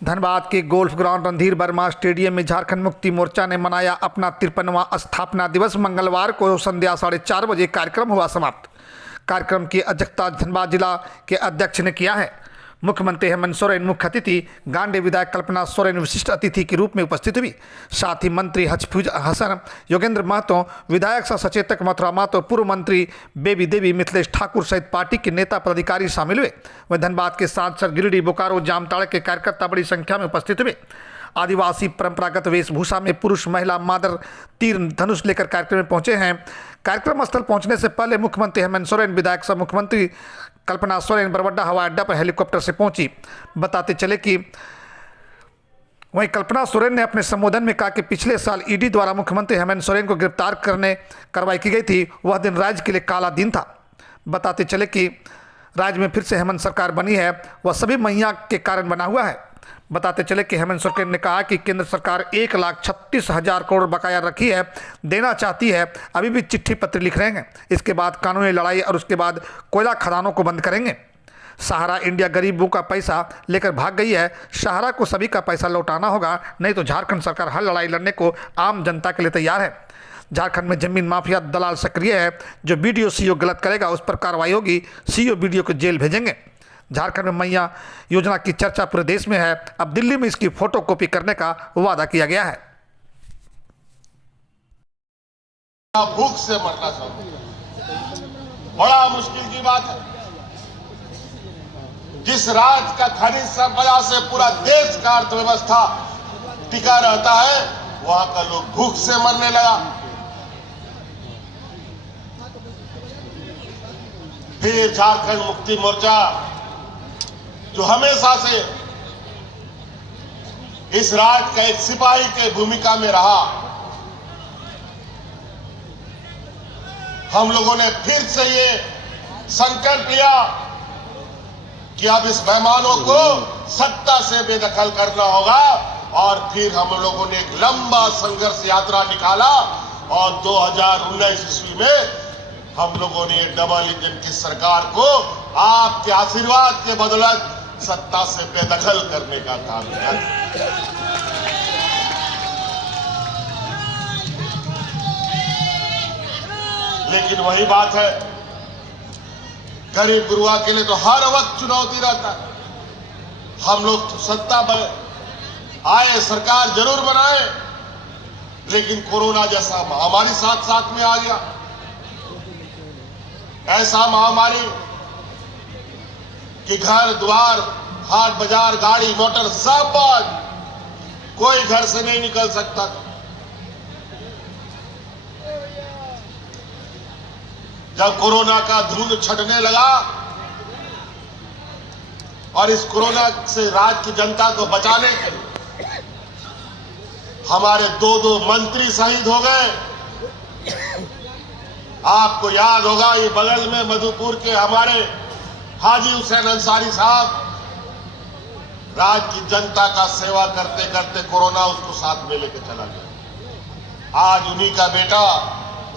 धनबाद के golf ground Randhir Verma stadium में झारखंड मुक्ति मोर्चा ने मनाया अपना 53वां स्थापना दिवस। मंगलवार को संध्या 4:30 बजे कार्यक्रम हुआ समाप्त। कार्यक्रम की अध्यक्षता धनबाद जिला के अध्यक्ष ने किया है। मुख्यमंत्री हेमंत सोरेन मुख्य अतिथि, गांडे विधायक कल्पना सोरेन विशिष्ट अतिथि के रूप में उपस्थित हुई। साथ ही मंत्री हजफूज हसन, योगेंद्र महतो, विधायक सह सचेतक मथुरा महतो, पूर्व मंत्री बेबी देवी, मिथिलेश ठाकुर सहित पार्टी के नेता पदाधिकारी शामिल हुए। वह धनबाद के सांसद गिरिडीह, बोकारो, जामताड़ा के कार्यकर्ता बड़ी संख्या में उपस्थित हुए। आदिवासी परंपरागत वेशभूषा में पुरुष महिला मादर तीर धनुष लेकर कार्यक्रम में पहुंचे हैं। कार्यक्रम स्थल पहुंचने से पहले मुख्यमंत्री हेमंत सोरेन, विधायक सह मुख्यमंत्री कल्पना सोरेन बरवड्डा हवाई अड्डा पर हेलीकॉप्टर से पहुंची। बताते चले कि वहीं कल्पना सोरेन ने अपने संबोधन में कहा कि पिछले साल ईडी द्वारा मुख्यमंत्री हेमंत सोरेन को गिरफ्तार करने कार्रवाई की गई थी। वह दिन राज्य के लिए काला दिन था। बताते चले कि राज्य में फिर से हेमंत सरकार बनी है, वह सभी मैया के कारण बना हुआ है। बताते चले कि हेमंत सोरेन ने कहा कि केंद्र सरकार 1,36,000 करोड़ बकाया रखी है, देना चाहती है। अभी भी चिट्ठी पत्र लिख रहे हैं। इसके बाद कानूनी लड़ाई और उसके बाद कोयला खदानों को बंद करेंगे। सहारा इंडिया गरीबों का पैसा लेकर भाग गई है। सहारा को सभी का पैसा लौटाना होगा, नहीं तो झारखंड सरकार हर लड़ाई लड़ने को आम जनता के लिए तैयार है। झारखंड में जमीन माफिया दलाल सक्रिय है। जो बीडीओ सीओ गलत करेगा उस पर कार्रवाई होगी। सीओ बीडीओ को जेल भेजेंगे। झारखंड में मैया योजना की चर्चा पूरे देश में है। अब दिल्ली में इसकी फोटो कॉपी करने का वादा किया गया है। भूख से मरना बड़ा मुश्किल की बात है। जिस राज्य का खनिज संपदा से पूरा देश का अर्थव्यवस्था टिका रहता है, वहां का लोग भूख से मरने लगा। फिर झारखंड मुक्ति मोर्चा जो हमेशा से इस राज्य का एक सिपाही के भूमिका में रहा, हम लोगों ने फिर से ये संकल्प लिया कि अब इस मेहमानों को सत्ता से बेदखल करना होगा। और फिर हम लोगों ने एक लंबा संघर्ष यात्रा निकाला और 2019 ईस्वी में हम लोगों ने डबल इंजन की सरकार को आपके आशीर्वाद के बदौलत सत्ता से बेदखल करने का काम किया। लेकिन वही बात है, गरीब गुरुआ के लिए तो हर वक्त चुनौती रहता है। हम लोग तो सत्ता आए, सरकार जरूर बनाए, लेकिन कोरोना जैसा महामारी साथ साथ में आ गया। ऐसा महामारी कि घर द्वार, हाट बाजार, गाड़ी मोटर सब बंद, कोई घर से नहीं निकल सकता। जब कोरोना का धूल छटने लगा और इस कोरोना से राज्य की जनता को बचाने के लिए हमारे 2 मंत्री शहीद हो गए। आपको याद होगा, ये बगल में मधुपुर के हमारे हाजी हुसैन अंसारी साहब राज्य की जनता का सेवा करते करते कोरोना उसको साथ में लेके चला गया। आज उन्हीं का बेटा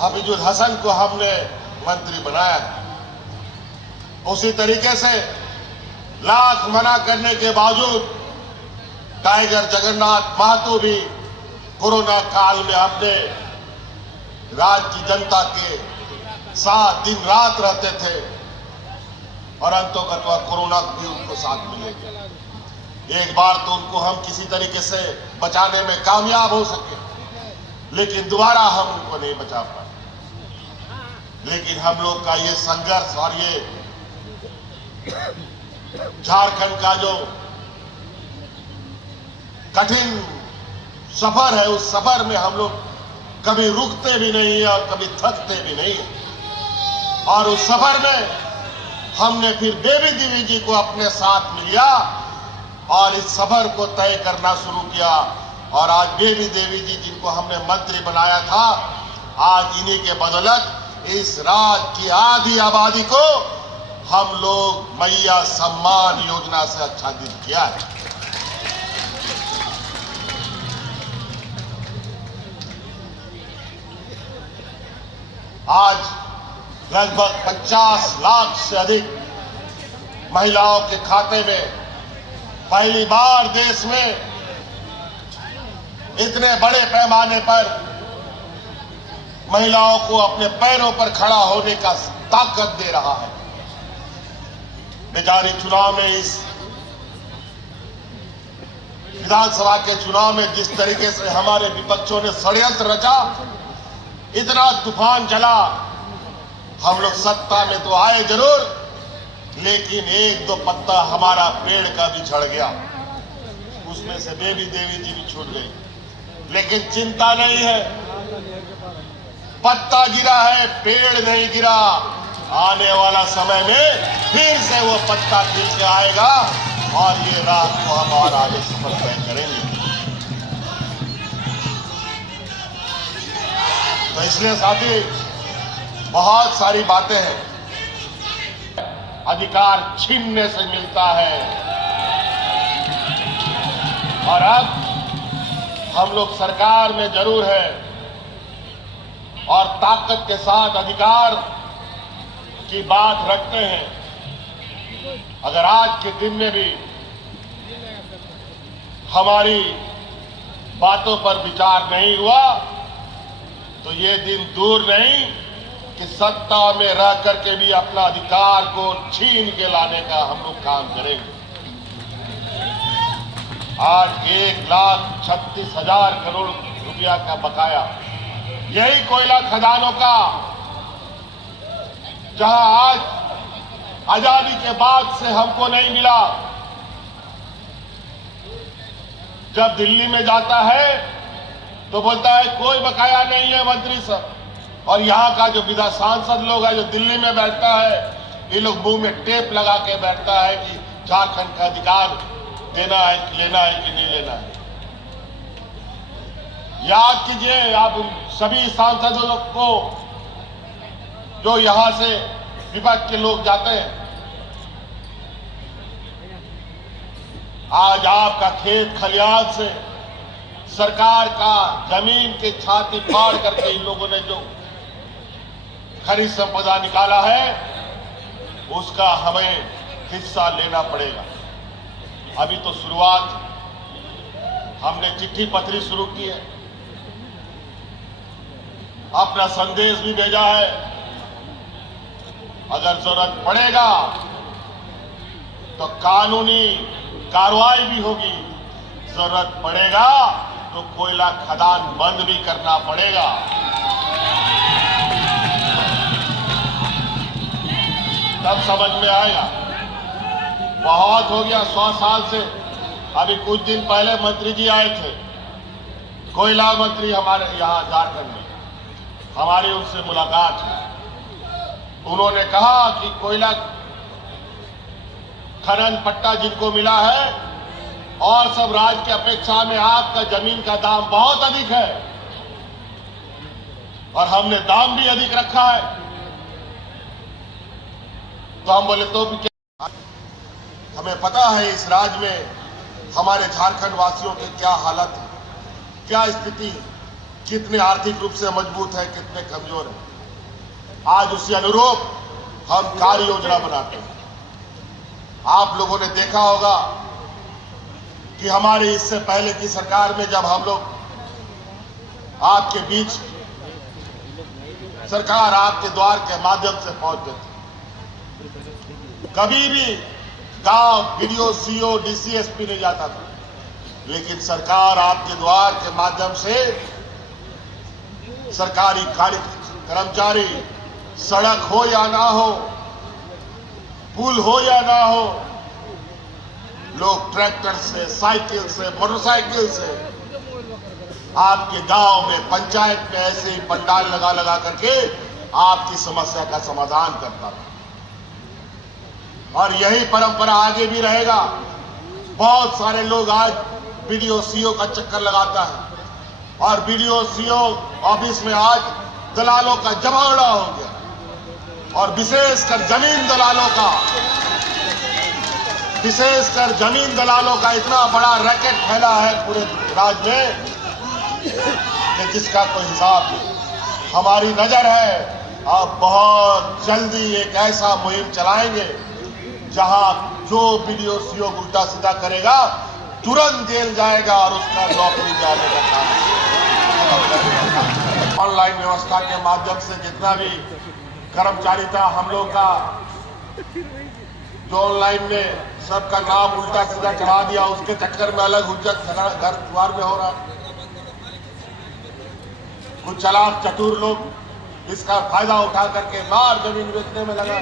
हफीजुल हसन को हमने मंत्री बनाया। उसी तरीके से लाख मना करने के बावजूद टाइगर जगन्नाथ महतो भी कोरोना काल में अपने राज्य की जनता के साथ दिन रात रहते थे और अंतोगत्वा कोरोना भी उनको साथ मिले। एक बार तो उनको हम किसी तरीके से बचाने में कामयाब हो सके, लेकिन दोबारा हम उनको नहीं बचा पाए। लेकिन हम लोग का ये संघर्ष और ये झारखंड का जो कठिन सफर है, उस सफर में हम लोग कभी रुकते भी नहीं है और कभी थकते भी नहीं है। और उस सफर में हमने फिर बेबी देवी जी को अपने साथ में लिया और इस सफर को तय करना शुरू किया। और आज बेबी देवी जी जिनको हमने मंत्री बनाया था, आज इन्हीं के बदौलत इस राज्य की आधी आबादी को हम लोग मैया सम्मान योजना से आच्छादित किया है। आज लगभग 50 लाख से अधिक महिलाओं के खाते में पहली बार देश में इतने बड़े पैमाने पर महिलाओं को अपने पैरों पर खड़ा होने का ताकत दे रहा है। बेचारी चुनाव में, इस विधानसभा के चुनाव में जिस तरीके से हमारे विपक्षों ने षड्यंत्र रचा, इतना तूफान चला, हम लोग सत्ता में तो आए जरूर, लेकिन एक दो पत्ता हमारा पेड़ का भी झड़ गया, उसमें से देवी जी भी छूट गई। लेकिन चिंता नहीं है, पत्ता गिरा है, पेड़ नहीं गिरा। आने वाला समय में फिर से वो पत्ता खिल के आएगा और ये रात को हम और आगे सफल तय करेंगे। तो इसलिए साथी, बहुत सारी बातें हैं। अधिकार छीनने से मिलता है और अब हम लोग सरकार में जरूर है और ताकत के साथ अधिकार की बात रखते हैं। अगर आज के दिन में भी हमारी बातों पर विचार नहीं हुआ तो ये दिन दूर नहीं कि सत्ता में रह करके भी अपना अधिकार को छीन के लाने का हम लोग काम करेंगे। आज 1,36,000 करोड़ रुपया का बकाया, यही कोयला खदानों का, जहां आज आजादी के बाद से हमको नहीं मिला। जब दिल्ली में जाता है तो बोलता है कोई बकाया नहीं है मंत्री साहब, और यहाँ का जो विधान सांसद लोग है जो दिल्ली में बैठता है, ये लोग मुंह में टेप लगा के बैठता है कि झारखंड का अधिकार देना है कि लेना है कि नहीं लेना है। याद कीजिए आप सभी सांसदों को जो यहां से विपक्ष के लोग जाते हैं। आज आपका खेत खलिहान से सरकार का जमीन के छाती फाड़ करके इन लोगों ने जो खनिज संपदा निकाला है, उसका हमें हिस्सा लेना पड़ेगा। अभी तो शुरुआत, हमने चिट्ठी पत्री शुरू की है, अपना संदेश भी भेजा है। अगर जरूरत पड़ेगा तो कानूनी कार्रवाई भी होगी, जरूरत पड़ेगा तो कोयला खदान बंद भी करना पड़ेगा। तब समझ में आएगा। बहुत हो गया 100 साल से। अभी कुछ दिन पहले मंत्री जी आए थे, कोयला मंत्री हमारे यहाँ झारखंड में, हमारी उनसे मुलाकात हुई। उन्होंने कहा कि कोयला खनन पट्टा जिनको मिला है और सब राज्य की अपेक्षा में आपका जमीन का दाम बहुत अधिक है और हमने दाम भी अधिक रखा है। तो हम बोले तो भी क्या, हमें पता है इस राज्य में हमारे झारखंड वासियों की क्या हालत है, क्या स्थिति है, कितने आर्थिक रूप से मजबूत है, कितने कमजोर है। आज उसी अनुरूप हम कार्य योजना बनाते हैं। आप लोगों ने देखा होगा कि हमारे इससे पहले की सरकार में जब हम लोग आपके बीच, सरकार आपके द्वार के माध्यम से पहुंचते थे, कभी भी गांव बीडीओ, सीओ, डीसीएसपी नहीं जाता था, लेकिन सरकार आपके द्वार के माध्यम से सरकारी कर्मचारी, सड़क हो या ना हो, पुल हो या ना हो, लोग ट्रैक्टर से, साइकिल से, मोटरसाइकिल से आपके गांव में, पंचायत में ऐसे ही पंडाल लगा लगा करके आपकी समस्या का समाधान करता था। और यही परंपरा आगे भी रहेगा। बहुत सारे लोग आज बीडीओ, सीओ का चक्कर लगाता है और बीडीओ, सीओ ऑफिस में आज दलालों का जमावड़ा हो गया और विशेषकर जमीन दलालों का इतना बड़ा रैकेट फैला है पूरे राज्य में कि जिसका कोई हिसाब नहीं। हमारी नजर है, अब बहुत जल्दी एक ऐसा मुहिम चलाएंगे जहां जो वीडियो सीओ उल्टा सीधा करेगा तुरंत जेल जाएगा और उसका नौकरी जाने का काम। ऑनलाइन व्यवस्था के माध्यम से जितना भी कर्मचारी था हम लोग का, जो ऑनलाइन में सबका नाम उल्टा सीधा चढ़ा दिया, उसके चक्कर में अलग हुज्जत घर द्वार में हो रहा है। कुछ चालाक चतुर लोग इसका फायदा उठा करके बाहर जमीन बेचने में लगा।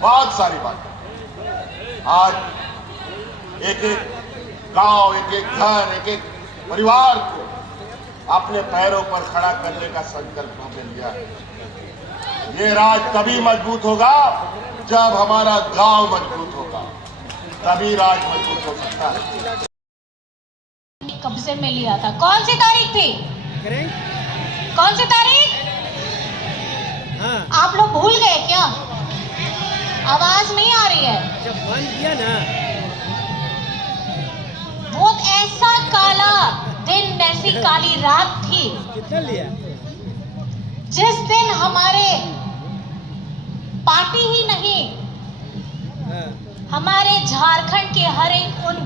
बहुत सारी बातें आज एक एक गांव, एक एक घर, एक एक परिवार को अपने पैरों पर खड़ा करने का संकल्प हमने लिया है। ये राज तभी मजबूत होगा जब हमारा गांव मजबूत होगा, तभी राज मजबूत हो सकता है। कब्जे में लिया था। कौन सी तारीख थी? कौन सी तारीख? हाँ। आप लोग भूल गए क्या? आवाज नहीं आ रही है। जब बंद किया ना, वो ऐसा काला दिन, ऐसी काली रात थी कितना लिया? जिस दिन हमारे पार्टी ही नहीं, हाँ। हमारे झारखंड के हर एक उन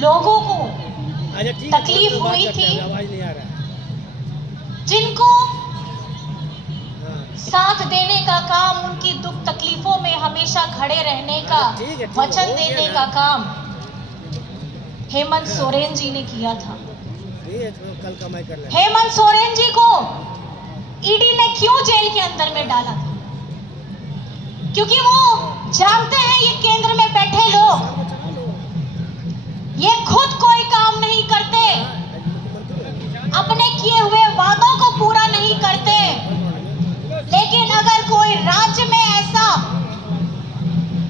लोगों को अच्छा ठीक है, तकलीफ तो बात हुई करते थी। हैं, आवाज नहीं आ रहा है। जिनको हाँ। साथ देने का काम, उनकी दुख तकलीफों में हमेशा खड़े रहने का ठीक है, वचन हो गया देने ना। का काम हेमंत सोरेन जी ने किया था। ठीक है, तो कल कमाई कर लेंगे। हेमंत सोरेन जी को ईडी ने क्यों जेल के अंदर में डाला था? क्योंकि वो जानते हैं ये केंद्र में बैठे लोग ये खुद कोई काम नहीं करते, अपने किए हुए वादों को पूरा नहीं करते। लेकिन अगर कोई राज्य में ऐसा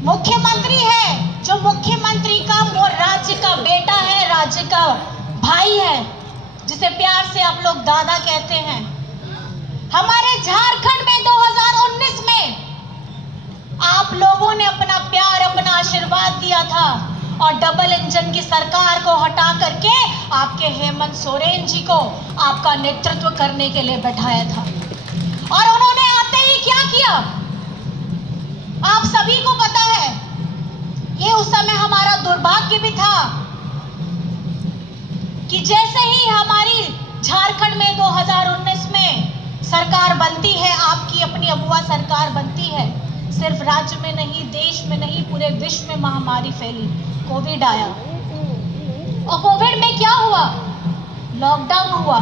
मुख्यमंत्री है जो मुख्यमंत्री का वो राज्य का बेटा है, राज्य का भाई है, जिसे प्यार से आप लोग दादा कहते हैं। हमारे झारखंड में 2019 में आप लोगों ने अपना प्यार, अपना आशीर्वाद दिया था और डबल इंजन की सरकार को हटा करके आपके हेमंत सोरेन जी को आपका नेतृत्व करने के लिए बैठाया था। और उन्होंने आते ही क्या किया आप सभी को पता है। ये उस समय हमारा दुर्भाग्य भी था कि जैसे ही हमारी झारखंड में 2019 में सरकार बनती है, आपकी अपनी अगुआ सरकार बनती है, सिर्फ राज्य में नहीं, देश में नहीं, पूरे विश्व में महामारी फैली, कोविड आया। और कोविड में क्या हुआ? लॉकडाउन हुआ।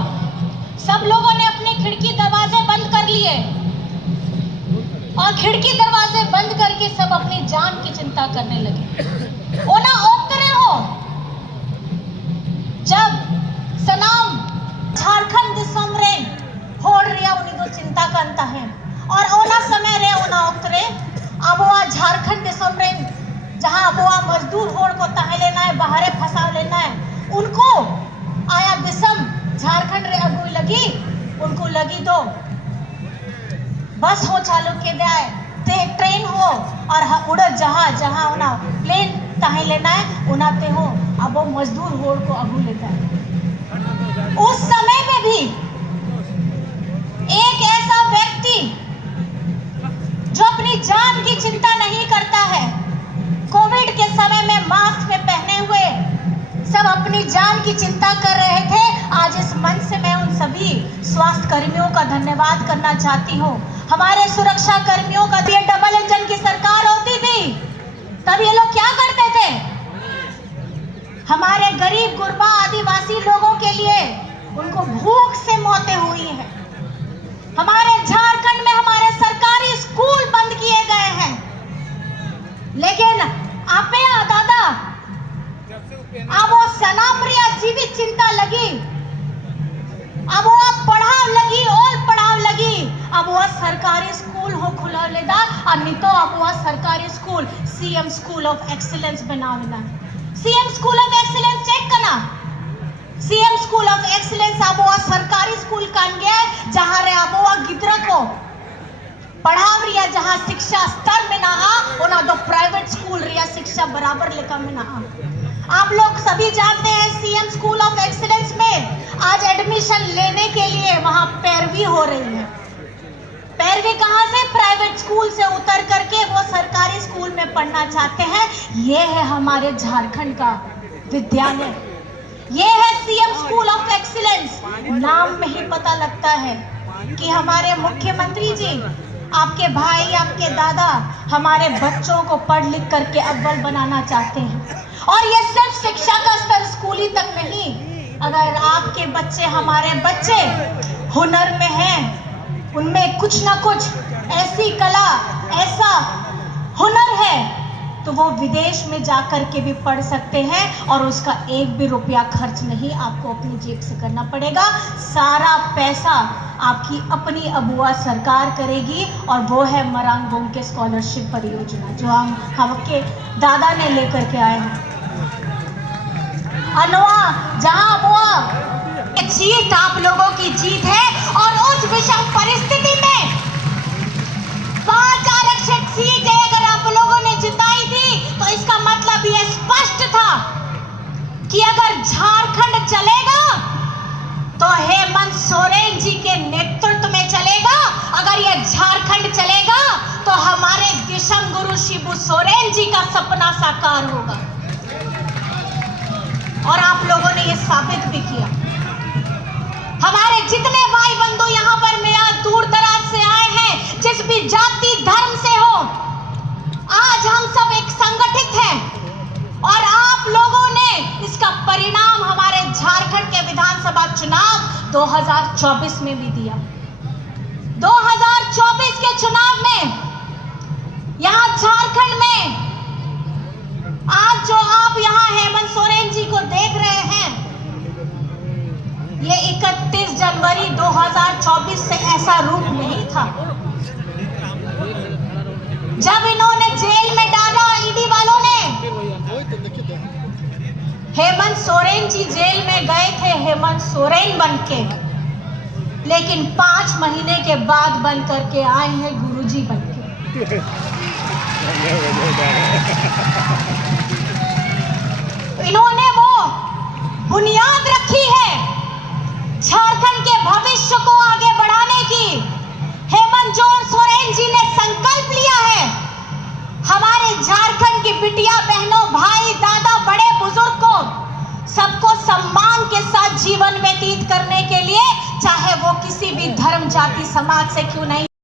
सब लोगों ने अपने खिड़की दरवाजे बंद कर लिए और खिड़की दरवाजे बंद करके सब अपनी जान की चिंता करने लगे। ओना ओक्तरे हो जब सनाम झारखंड दिसम रे होड़ रिया उन्हीं दो चिंता करता है और ओना समय रे ओना ओक्तरे अब वो झारखंड दिसम रे जहां अब वो मजदूर होड़ को तहे लेना है, बाहरे फंसा लेना है, उनको आया दिसम झारखंड रे अगु लगी, उनको लगी दो बस हो चालू के दे ट्रेन हो और उड़द जहां जहां उना प्लेन तहे लेना है उनाते हो। अब वो मजदूर होड़ को अगू लेता है। उस समय में भी एक ऐसा व्यक्ति जो अपनी जान की चिंता नहीं करता है, कोविड के समय में मास्क में पहने हुए सब अपनी जान की चिंता कर रहे थे। आज इस मंच से मैं उन सभी स्वास्थ्य कर्मियों का धन्यवाद करना चाहती हूँ। हमारे सुरक्षा कर्मियों का ये डबल इंजन की सरकार होती थी तब ये लोग क्या करते थे? हमारे गरीब गुरबा आदिवासी लोगों के लिए उनको भूख से मौतें हुई हैं। हमारे झारखंड में हमारे सरकारी स्कूल बंद किए गए हैं। लेकिन आपे दादा अब वो सनामरिया जीवित चिंता लगी, अब वो पढ़ाव लगी और पढ़ाव लगी। अब वो सरकारी स्कूल हो खुला लेदा और नहीं तो अब वो सरकारी school CM school of excellence बनावेला। CM school of excellence check करना, सीएम स्कूल ऑफ एक्सीलेंस अब वो सरकारी स्कूल कान गया जहां रे अब वो गिदरा को पढ़ाव रिया, जहां शिक्षा स्तर में ना उना दो प्राइवेट स्कूल रिया शिक्षा बराबर लेकर में ना। आप लोग सभी जानते हैं सीएम स्कूल ऑफ एक्सीलेंस में आज एडमिशन लेने के लिए वहां पैरवी हो रही है। पैरवी कहां से? प्राइवेट स्कूल से उतर करके वो सरकारी स्कूल में पढ़ना चाहते हैं। ये है हमारे झारखंड का विद्यालय, ये है सीएम स्कूल ऑफ एक्सीलेंस। नाम में ही पता लगता है कि हमारे मुख्यमंत्री जी, आपके भाई, आपके दादा हमारे बच्चों को पढ़ लिख करके अव्वल बनाना चाहते हैं। और ये सिर्फ शिक्षा का स्तर स्कूली तक नहीं, अगर आपके बच्चे, हमारे बच्चे हुनर में हैं, उनमें कुछ ना कुछ ऐसी कला, ऐसा हुनर है, तो वो विदेश में जाकर के भी पढ़ सकते हैं और उसका एक भी रुपया खर्च नहीं आपको अपनी जेब से करना पड़ेगा। सारा पैसा आपकी अपनी अबुआ सरकार करेगी और वो है मरांगोंग के स्कॉलरशिप परियोजना जो हमके दादा ने लेकर के आए हैं। अनवा जहां अबुआ जीत आप लोगों की जीत है और उस विषम परिस्थिति में 5 आरक्षित सीटें अगर आप लोगों ने जिताई थी तो इसका मतलब यह स्पष्ट था कि अगर झारखंड चलेगा तो हेमंत सोरेन जी के नेतृत्व में चलेगा। अगर यह झारखंड चलेगा तो हमारे दिशम गुरु शिबू सोरेन जी का सपना साकार होगा और आप लोगों ने यह साबित भी किया। हमारे जितने भाई बंधु यहाँ पर मेरा दूर दराज से आए हैं, जिस भी जाति धर्म से हो, आज हम सब एक संगठित हैं और आप लोगों ने इसका परिणाम हमारे झारखंड के विधानसभा चुनाव 2024 में भी दिया। 2024 के चुनाव में यहाँ झारखंड में आज जो आप यहाँ हेमंत सोरेन जी को देख रहे हैं, ये 31 जनवरी 2024 से ऐसा रूप नहीं था। जब इन्होंने जेल में डाला ईडी वालों ने, हेमंत सोरेन जी जेल में गए थे हेमंत सोरेन बनके, लेकिन 5 महीने के बाद बन करके आए हैं गुरुजी बनके। इन्होंने वो बुनियाद रखी है झारखंड के भविष्य को आगे बढ़ाने की। हेमंत सोरेन जी ने संकल्प लिया है हमारे झारखंड की बिटिया बहनों, भाई, दादा, बड़े बुजुर्ग को सबको सम्मान के साथ जीवन व्यतीत करने के लिए, चाहे वो किसी भी धर्म, जाति, समाज से क्यों नहीं